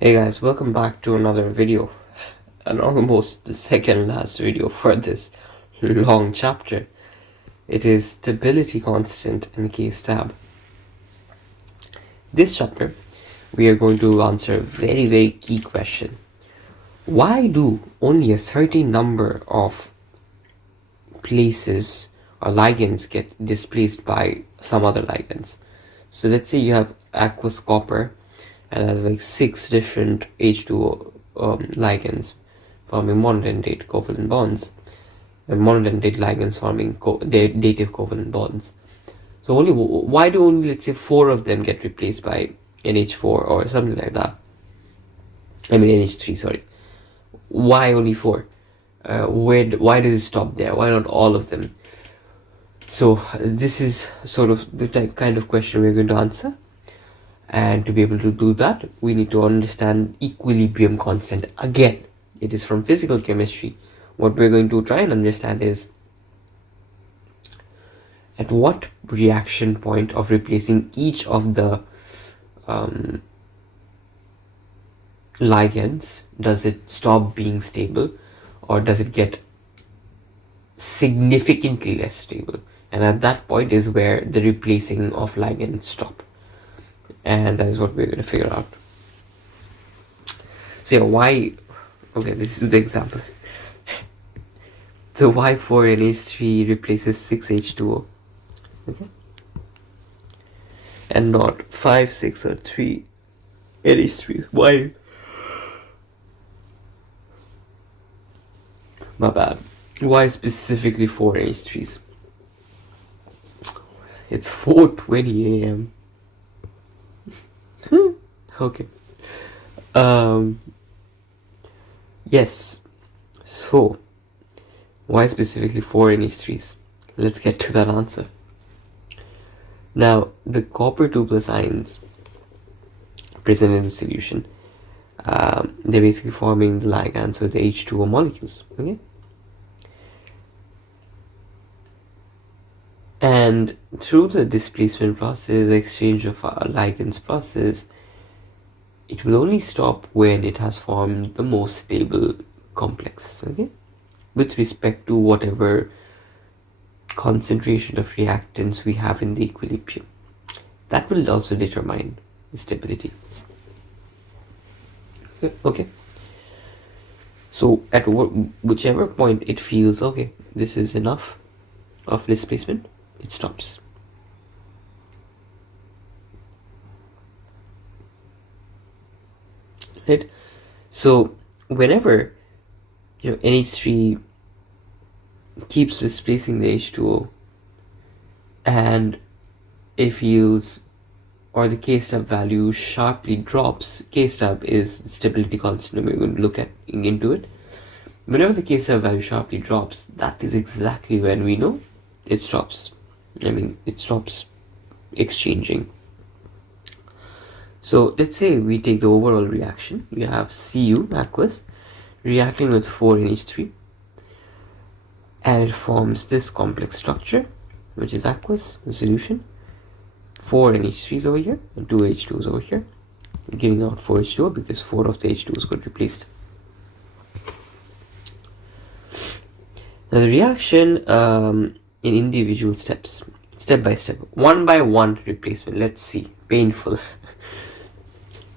Hey guys, welcome back to another video, and almost the second last video for this long chapter. It is stability constant and case tab. This chapter, we are going to answer a very key question. Why do only a certain number of places or ligands get displaced by some other ligands? So let's say you have aqueous copper and has like 6 different H2O ligands forming monodendate covalent bonds, and monodendate ligands forming dative covalent bonds. So why do only, let's say, 4 of them get replaced by NH4 or something like that? I mean NH3, sorry. Why only 4? Why does it stop there? Why not all of them? So this is sort of the kind of question we're going to answer. And to be able to do that, we need to understand equilibrium constant. Again, it is from physical chemistry. What we're going to try and understand is at what reaction point of replacing each of the ligands does it stop being stable, or does it get significantly less stable? And at that point is where the replacing of ligands stop. And that is what we're going to figure out. So yeah, why? Okay, this is the example. So why 4NH3 replaces 6H2O? Okay, and not 5, 6, or 3 NH3s. Why? My bad. Why specifically 4 NH3s? It's 4:20 a.m. Okay. Yes. So, why specifically 4 NH3s? Let's get to that answer. Now, the copper 2 plus ions present in the solution, they're basically forming the ligands with the H2O molecules. Okay. And through the displacement process, exchange of ligands process, it will only stop when it has formed the most stable complex, okay, with respect to whatever concentration of reactants we have in the equilibrium. That will also determine the stability. Okay. So at whichever point it feels, okay, this is enough of displacement, it stops. Right? So whenever NH3 keeps displacing the H2O and it feels, or the K-stab value sharply drops, K-stab is the stability constant, and we're going to look at into it. Whenever the K-stab value sharply drops, that is exactly when we know it stops. I mean, it stops exchanging. So let's say we take the overall reaction. We have Cu, aqueous, reacting with 4NH3, and it forms this complex structure, which is aqueous, the solution. 4 NH3s over here and 2 H2s over here, giving out 4 H2O because 4 of the H2s got replaced. Now the reaction in individual steps, step by step, 1 by 1 replacement. Let's see, painful.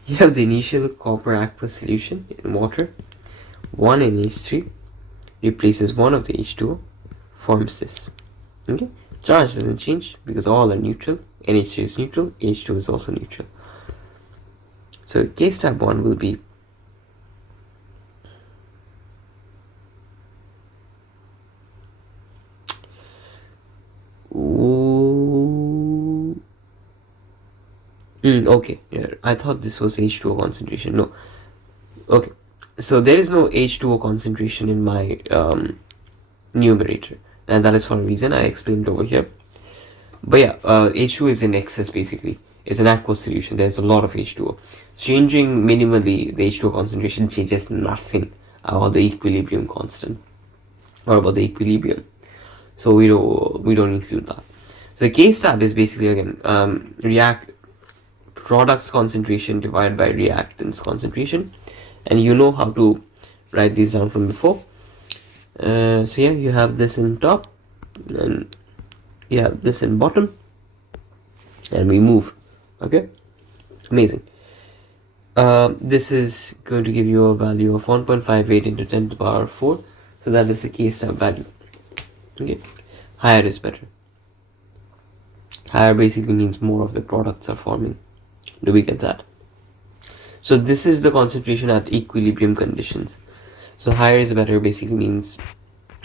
You have the initial copper aqueous solution in water. 1 NH3 replaces 1 of the H2O, forms this. Okay, charge doesn't change because all are neutral. NH3 is neutral, H2 is also neutral. So K-stab bond will be okay, yeah, I thought this was H2O concentration. No. Okay, so there is no H2O concentration in my numerator, and that is for a reason I explained over here. But yeah, H2O is in excess basically. It's an aqueous solution. There's a lot of H2O. Changing minimally the H2O concentration changes nothing about the equilibrium constant or about the equilibrium. So we don't include that. So the K-stab is basically again react products concentration divided by reactants concentration, and you know how to write these down from before. So yeah, you have this in top and you have this in bottom, and we move. Okay, amazing. This is going to give you a value of 1.58 into 10 to the power 4, so that is the K-stab value. Okay, higher is better. Higher basically means more of the products are forming. Do we get that? So this is the concentration at equilibrium conditions. So higher is better basically means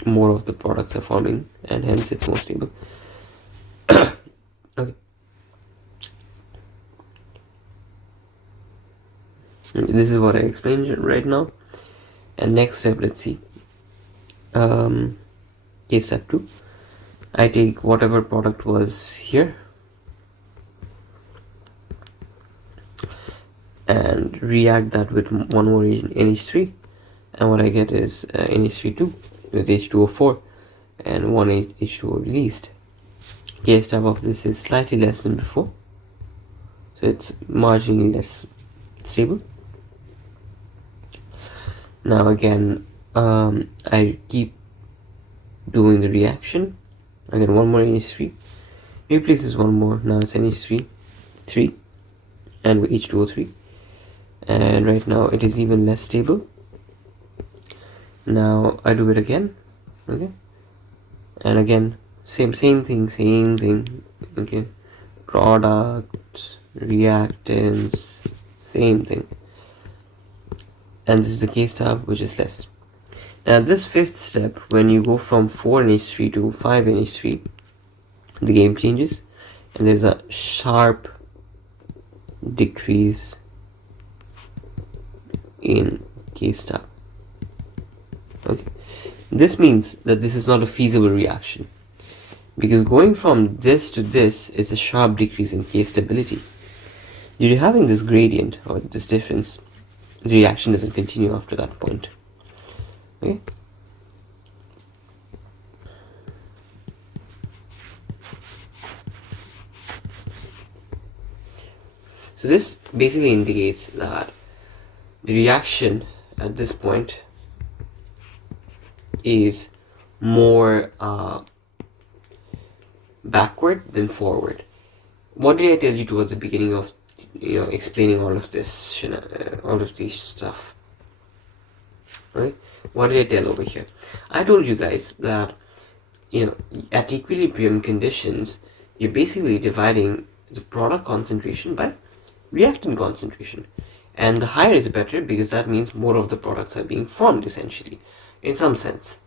more of the products are forming, and hence it's more stable. Okay. This is what I explained right now. And next step, let's see. Case step 2. I take whatever product was here and react that with one more NH3, and what I get is NH32 with H2O4 and one H2O released. Case step of this is slightly less than before, so it's marginally less stable. Now again, I keep doing the reaction. I get one more NH3, replaces one more, now it's NH3 3 and with H2O3, and right now it is even less stable. Now I do it again. Okay, and again same thing. Okay, products, reactants, same thing, and this is the case tab, which is less. Now this fifth step, when you go from 4 NH3 to 5 NH3, the game changes and there's a sharp decrease in case tab. Okay, this means that this is not a feasible reaction, because going from this to this is a sharp decrease in case stability. Due to having this gradient or this difference, the reaction doesn't continue after that point. Okay. So this basically indicates that the reaction at this point is more backward than forward. What did I tell you towards the beginning of explaining all of this, all of these stuff? Right? What did I tell over here? I told you guys that at equilibrium conditions, you're basically dividing the product concentration by reactant concentration, and the higher is better because that means more of the products are being formed, essentially, in some sense.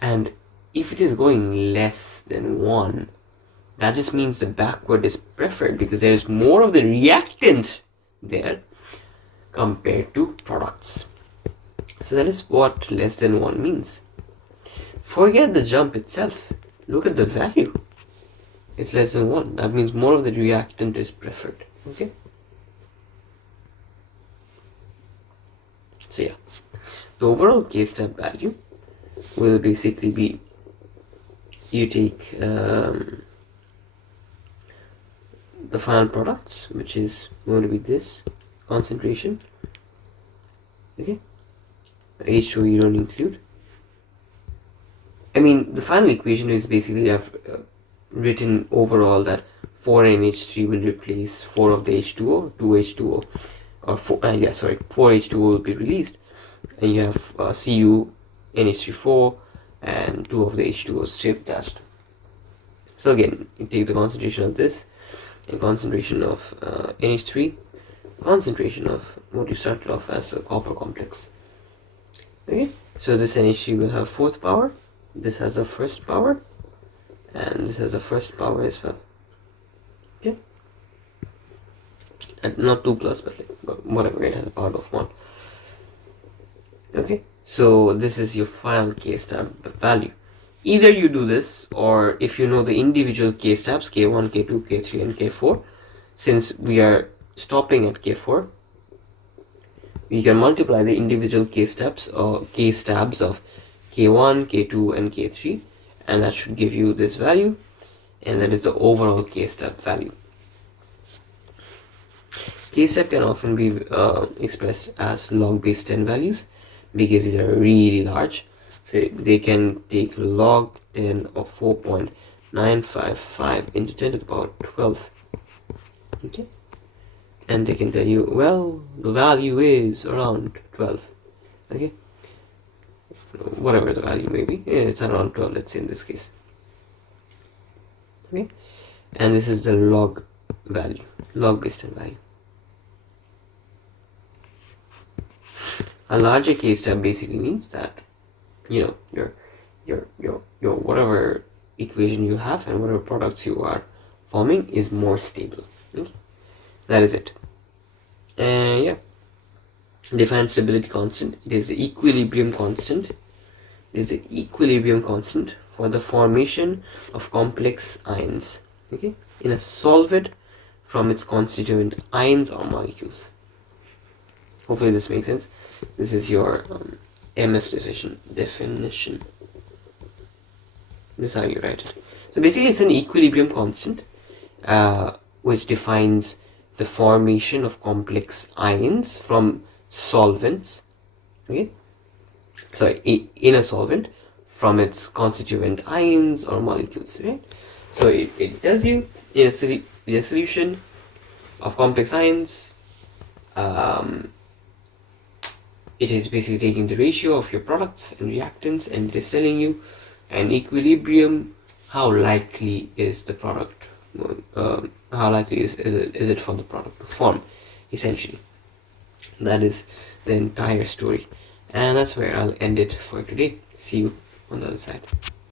And if it is going less than 1, that just means the backward is preferred because there is more of the reactant there compared to products. So that is what less than 1 means. Forget the jump itself. Look at the value. It's less than 1. That means more of the reactant is preferred. Okay. So yeah, the overall case step value will basically be, you take the final products, which is going to be this concentration. Okay, H2 you don't include. I mean, the final equation is basically I've written overall that 4 NH3 will replace 4 of the H2O, 2 H2O, or 4 H2O will be released, and you have Cu NH34 and 2 of the H2O straight attached. So again, you take the concentration of this and concentration of NH3, concentration of what you started off as a copper complex. Okay, so this NH3 will have 4th power, this has a 1st power, and this has a 1st power as well. Okay, and not 2 plus, but whatever, it has a power of 1. Okay, so this is your final case tab value. Either you do this, or if you know the individual case tabs K1, K2, K3 and K4, since we are stopping at K4, we can multiply the individual case tabs or case tabs of K1, K2 and K3, and that should give you this value, and that is the overall case tab value. K-step can often be expressed as log-based 10 values because these are really large. So they can take log 10 of 4.955 into 10 to the power 12. Okay, and they can tell you, well, the value is around 12. Okay, whatever the value may be, it's around 12, let's say in this case. Okay, and this is the log value, log-based 10 value. A larger K-step basically means that, you know, your whatever equation you have and whatever products you are forming is more stable. Okay? That is it. And yeah, define stability constant. It is the equilibrium constant. It is the equilibrium constant for the formation of complex ions. Okay, in a solvent from its constituent ions or molecules. Hopefully this makes sense. This is your MS definition. This is how you write it. So basically it's an equilibrium constant which defines the formation of complex ions from solvents. Okay, sorry, in a solvent from its constituent ions or molecules, right? So it tells you in a solution of complex ions, it is basically taking the ratio of your products and reactants, and it is telling you an equilibrium, how likely is the product, how likely is it for the product to form, essentially. That is the entire story, and that's where I'll end it for today. See you on the other side.